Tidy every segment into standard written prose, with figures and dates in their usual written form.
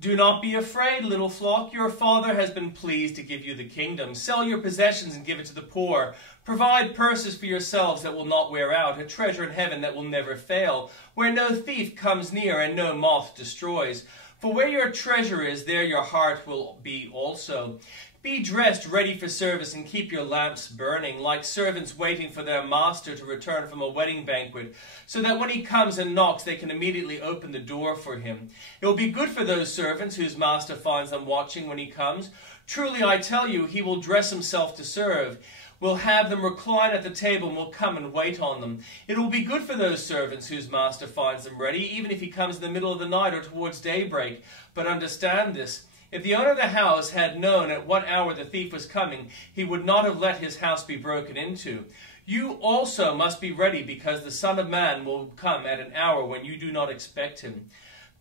Do not be afraid, little flock. Your Father has been pleased to give you the kingdom. Sell your possessions and give it to the poor. Provide purses for yourselves that will not wear out, a treasure in heaven that will never fail, where no thief comes near and no moth destroys. For where your treasure is, there your heart will be also. Be dressed, ready for service, and keep your lamps burning, like servants waiting for their master to return from a wedding banquet, so that when he comes and knocks, they can immediately open the door for him. It will be good for those servants whose master finds them watching when he comes. Truly, I tell you, he will dress himself to serve. Will have them recline at the table and will come and wait on them. It will be good for those servants whose master finds them ready, even if he comes in the middle of the night or towards daybreak. But understand this. If the owner of the house had known at what hour the thief was coming, he would not have let his house be broken into. You also must be ready, because the Son of Man will come at an hour when you do not expect him.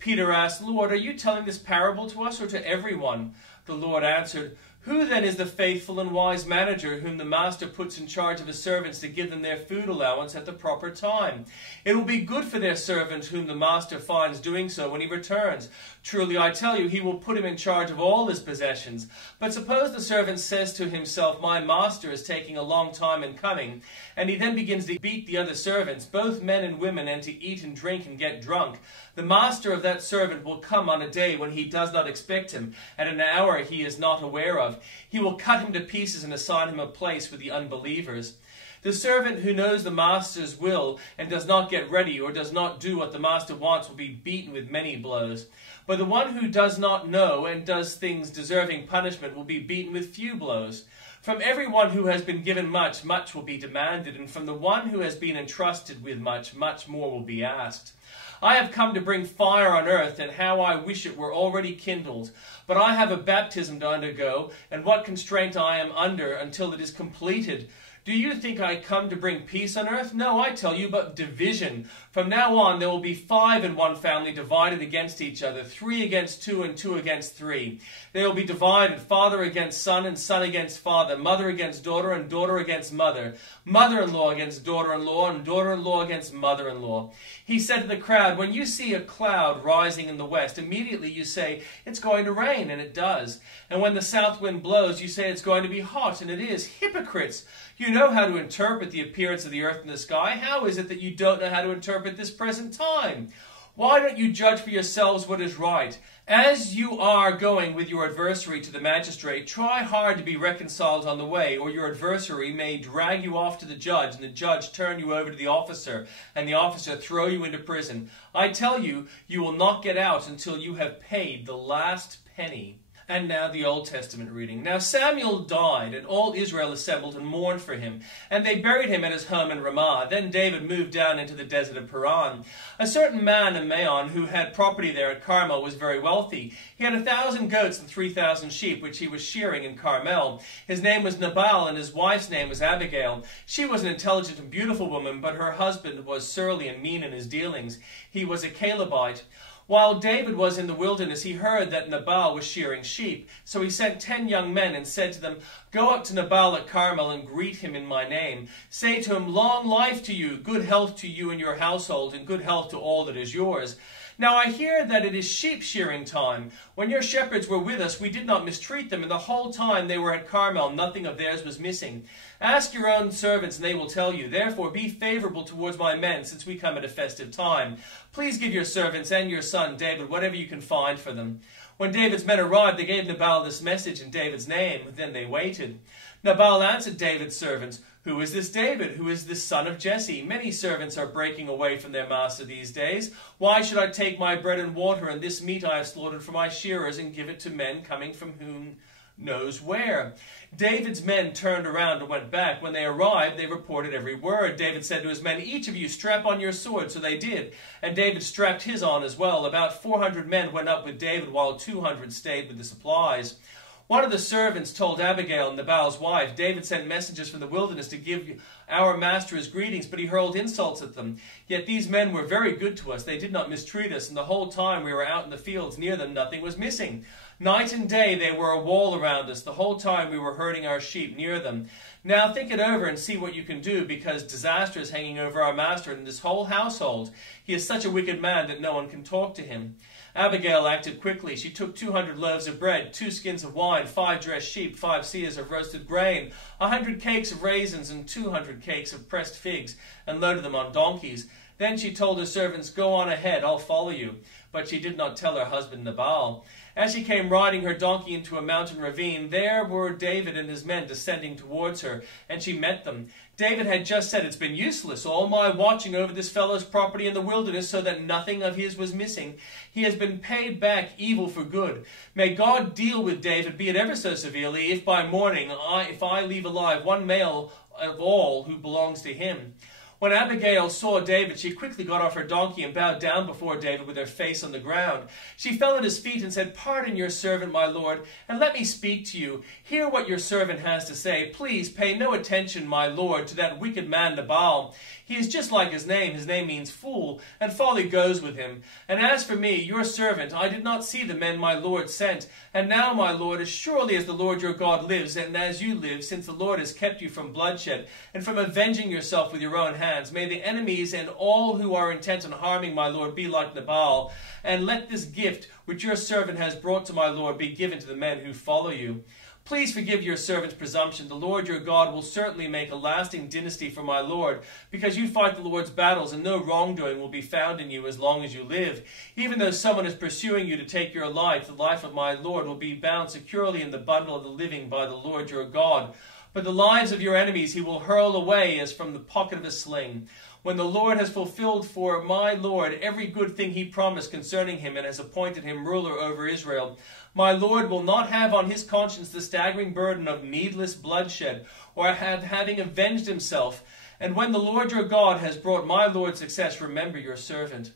Peter asked, Lord, are you telling this parable to us or to everyone? The Lord answered, Who then is the faithful and wise manager whom the master puts in charge of his servants to give them their food allowance at the proper time? It will be good for their servant whom the master finds doing so when he returns. Truly, I tell you, he will put him in charge of all his possessions. But suppose the servant says to himself, My master is taking a long time in coming, and he then begins to beat the other servants, both men and women, and to eat and drink and get drunk. The master of that servant will come on a day when he does not expect him, at an hour he is not aware of. He will cut him to pieces and assign him a place with the unbelievers. The servant who knows the master's will and does not get ready or does not do what the master wants will be beaten with many blows. But the one who does not know and does things deserving punishment will be beaten with few blows. From everyone who has been given much, much will be demanded, and from the one who has been entrusted with much, much more will be asked. I have come to bring fire on earth, and how I wish it were already kindled. But I have a baptism to undergo, and what constraint I am under until it is completed. Do you think I come to bring peace on earth? No, I tell you, but division. From now on there will be 5 in one family divided against each other, 3 against 2 and 2 against 3. They will be divided, father against son and son against father, mother against daughter and daughter against mother, mother-in-law against daughter-in-law and daughter-in-law against mother-in-law. He said to the crowd, When you see a cloud rising in the west, immediately you say, It's going to rain, and it does. And when the south wind blows, you say, It's going to be hot, and it is. Hypocrites! You know how to interpret the appearance of the earth and the sky. How is it that you don't know how to interpret this present time? Why don't you judge for yourselves what is right? As you are going with your adversary to the magistrate, try hard to be reconciled on the way, or your adversary may drag you off to the judge, and the judge turn you over to the officer, and the officer throw you into prison. I tell you, you will not get out until you have paid the last penny. And now the Old Testament reading. Now Samuel died, and all Israel assembled and mourned for him. And they buried him at his home in Ramah. Then David moved down into the desert of Paran. A certain man in Maon, who had property there at Carmel, was very wealthy. He had 1,000 goats and 3,000 sheep, which he was shearing in Carmel. His name was Nabal, and his wife's name was Abigail. She was an intelligent and beautiful woman, but her husband was surly and mean in his dealings. He was a Calebite. While David was in the wilderness, he heard that Nabal was shearing sheep. So he sent 10 young men and said to them, Go up to Nabal at Carmel and greet him in my name. Say to him, Long life to you, good health to you and your household, and good health to all that is yours. Now I hear that it is sheep shearing time. When your shepherds were with us, we did not mistreat them, and the whole time they were at Carmel, nothing of theirs was missing. Ask your own servants, and they will tell you. Therefore be favorable towards my men, since we come at a festive time. Please give your servants and your son David whatever you can find for them. When David's men arrived, they gave Nabal this message in David's name. Then they waited. Nabal answered David's servants, Who is this David? Who is this son of Jesse? Many servants are breaking away from their master these days. Why should I take my bread and water and this meat I have slaughtered for my shearers and give it to men coming from whom knows where? David's men turned around and went back. When they arrived, they reported every word. David said to his men, Each of you strap on your sword. So they did. And David strapped his on as well. About 400 men went up with David, while 200 stayed with the supplies. One of the servants told Abigail, Nabal's wife, David sent messengers from the wilderness to give our master his greetings, but he hurled insults at them. Yet these men were very good to us. They did not mistreat us, and the whole time we were out in the fields near them, nothing was missing. Night and day they were a wall around us. The whole time we were herding our sheep near them. Now think it over and see what you can do, because disaster is hanging over our master and this whole household. He is such a wicked man that no one can talk to him. Abigail acted quickly. She took 200 loaves of bread, 2 skins of wine, 5 dressed sheep, 5 seahs of roasted grain, 100 cakes of raisins, and 200 cakes of pressed figs, and loaded them on donkeys. Then she told her servants, "Go on ahead, I'll follow you." But she did not tell her husband Nabal. As she came riding her donkey into a mountain ravine, there were David and his men descending towards her, and she met them. David had just said, "It's been useless, all my watching over this fellow's property in the wilderness so that nothing of his was missing. He has been paid back evil for good. May God deal with David, be it ever so severely, if by morning if I leave alive one male of all who belongs to him." When Abigail saw David, she quickly got off her donkey and bowed down before David with her face on the ground. She fell at his feet and said, "Pardon your servant, my lord, and let me speak to you. Hear what your servant has to say. Please pay no attention, my lord, to that wicked man Nabal. He is just like his name. His name means fool, and folly goes with him. And as for me, your servant, I did not see the men my lord sent. And now, my lord, as surely as the Lord your God lives, and as you live, since the Lord has kept you from bloodshed, and from avenging yourself with your own hands, may the enemies and all who are intent on harming my lord be like Nabal. And let this gift which your servant has brought to my lord be given to the men who follow you. Please forgive your servant's presumption. The Lord your God will certainly make a lasting dynasty for my lord, because you fight the Lord's battles, and no wrongdoing will be found in you as long as you live. Even though someone is pursuing you to take your life, the life of my lord will be bound securely in the bundle of the living by the Lord your God. But the lives of your enemies he will hurl away as from the pocket of a sling. When the Lord has fulfilled for my lord every good thing he promised concerning him, and has appointed him ruler over Israel, my lord will not have on his conscience the staggering burden of needless bloodshed, or having avenged himself. And when the Lord your God has brought my lord success, remember your servant."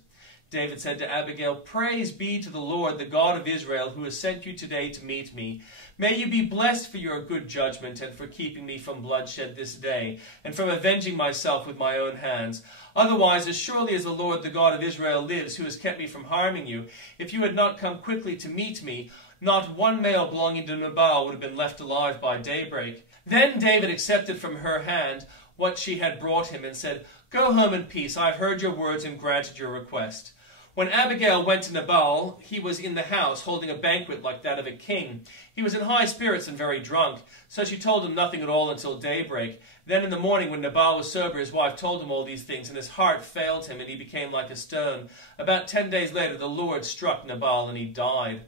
David said to Abigail, "Praise be to the Lord, the God of Israel, who has sent you today to meet me. May you be blessed for your good judgment and for keeping me from bloodshed this day, and from avenging myself with my own hands. Otherwise, as surely as the Lord, the God of Israel, lives, who has kept me from harming you, if you had not come quickly to meet me, not one male belonging to Nabal would have been left alive by daybreak." Then David accepted from her hand what she had brought him, and said, "Go home in peace. I have heard your words and granted your request." When Abigail went to Nabal, he was in the house, holding a banquet like that of a king. He was in high spirits and very drunk, so she told him nothing at all until daybreak. Then in the morning, when Nabal was sober, his wife told him all these things, and his heart failed him, and he became like a stone. About 10 days later, the Lord struck Nabal, and he died.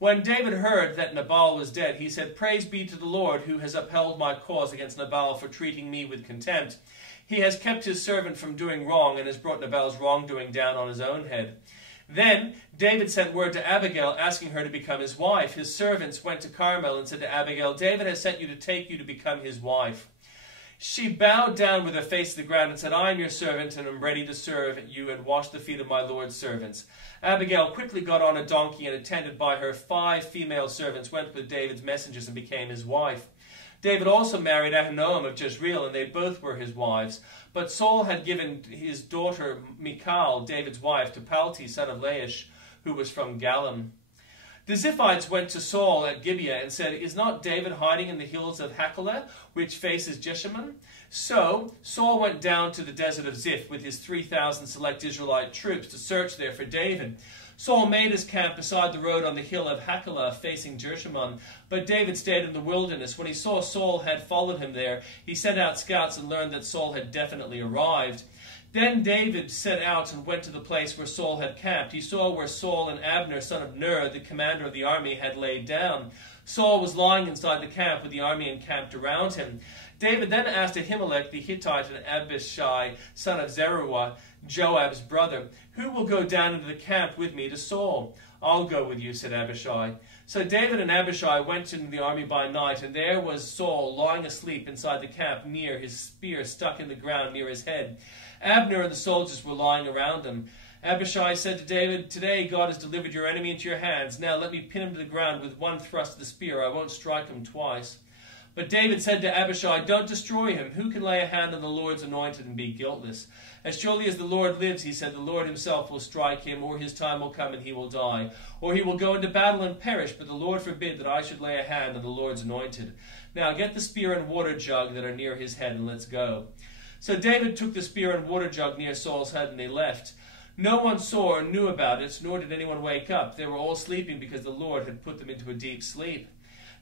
When David heard that Nabal was dead, he said, "Praise be to the Lord, who has upheld my cause against Nabal for treating me with contempt. He has kept his servant from doing wrong, and has brought Nabal's wrongdoing down on his own head." Then David sent word to Abigail, asking her to become his wife. His servants went to Carmel and said to Abigail, "David has sent you to take you to become his wife." She bowed down with her face to the ground and said, "I am your servant, and am ready to serve you and wash the feet of my lord's servants." Abigail quickly got on a donkey, and attended by her 5 female servants, went with David's messengers and became his wife. David also married Ahinoam of Jezreel, and they both were his wives. But Saul had given his daughter Michal, David's wife, to Palti, son of Laish, who was from Galim. The Ziphites went to Saul at Gibeah and said, "Is not David hiding in the hills of Hachilah, which faces Jeshimon?" So Saul went down to the desert of Ziph with his 3,000 select Israelite troops to search there for David. Saul made his camp beside the road on the hill of Hachilah facing Jeshimon, but David stayed in the wilderness. When he saw Saul had followed him there, he sent out scouts and learned that Saul had definitely arrived. Then David set out and went to the place where Saul had camped. He saw where Saul and Abner, son of Ner, the commander of the army, had laid down. Saul was lying inside the camp with the army encamped around him. David then asked Ahimelech the Hittite and Abishai, son of Zeruiah, Joab's brother, "Who will go down into the camp with me to Saul?" "I'll go with you," said Abishai. So David and Abishai went into the army by night, and there was Saul lying asleep inside the camp, near his spear stuck in the ground near his head. Abner and the soldiers were lying around him. Abishai said to David, "Today God has delivered your enemy into your hands. Now let me pin him to the ground with one thrust of the spear. I won't strike him twice." But David said to Abishai, "Don't destroy him. Who can lay a hand on the Lord's anointed and be guiltless? As surely as the Lord lives," he said, "the Lord himself will strike him, or his time will come and he will die. Or he will go into battle and perish, but the Lord forbid that I should lay a hand on the Lord's anointed. Now get the spear and water jug that are near his head, and let's go." So David took the spear and water jug near Saul's head, and they left. No one saw or knew about it, nor did anyone wake up. They were all sleeping because the Lord had put them into a deep sleep.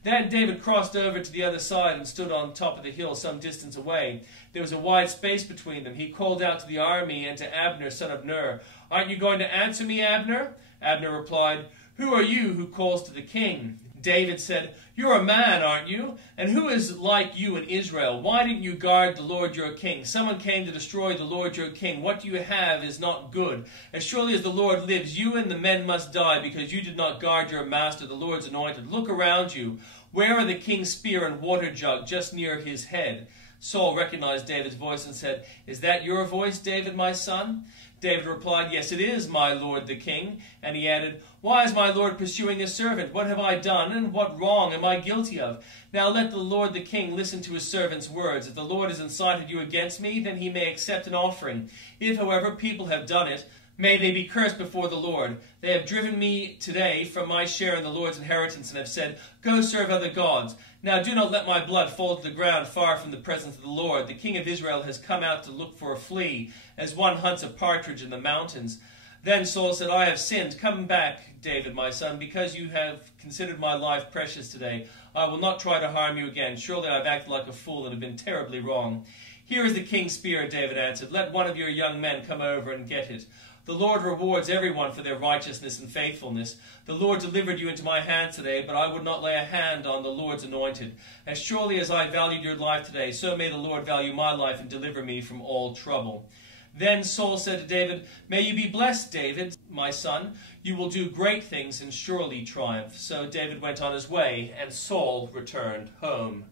Then David crossed over to the other side and stood on top of the hill some distance away. There was a wide space between them. He called out to the army and to Abner, son of Ner, "Aren't you going to answer me, Abner?" Abner replied, "Who are you who calls to the king?" David said, "You're a man, aren't you? And who is like you in Israel? Why didn't you guard the Lord your king? Someone came to destroy the Lord your king. What you have is not good. As surely as the Lord lives, you and the men must die because you did not guard your master, the Lord's anointed. Look around you. Where are the king's spear and water jug just near his head?" Saul recognized David's voice and said, "Is that your voice, David, my son?" David replied, "Yes, it is, my lord the king." And he added, "Why is my lord pursuing his servant? What have I done, and what wrong am I guilty of? Now let the lord the king listen to his servant's words. If the Lord has incited you against me, then he may accept an offering. If, however, people have done it, may they be cursed before the Lord. They have driven me today from my share in the Lord's inheritance and have said, 'Go serve other gods.' Now do not let my blood fall to the ground far from the presence of the Lord. The king of Israel has come out to look for a flea, as one hunts a partridge in the mountains." Then Saul said, "I have sinned. Come back, David, my son, because you have considered my life precious today. I will not try to harm you again. Surely I have acted like a fool and have been terribly wrong." "Here is the king's spear," David answered. "Let one of your young men come over and get it. The Lord rewards everyone for their righteousness and faithfulness. The Lord delivered you into my hands today, but I would not lay a hand on the Lord's anointed. As surely as I valued your life today, so may the Lord value my life and deliver me from all trouble." Then Saul said to David, "May you be blessed, David, my son. You will do great things and surely triumph." So David went on his way, and Saul returned home.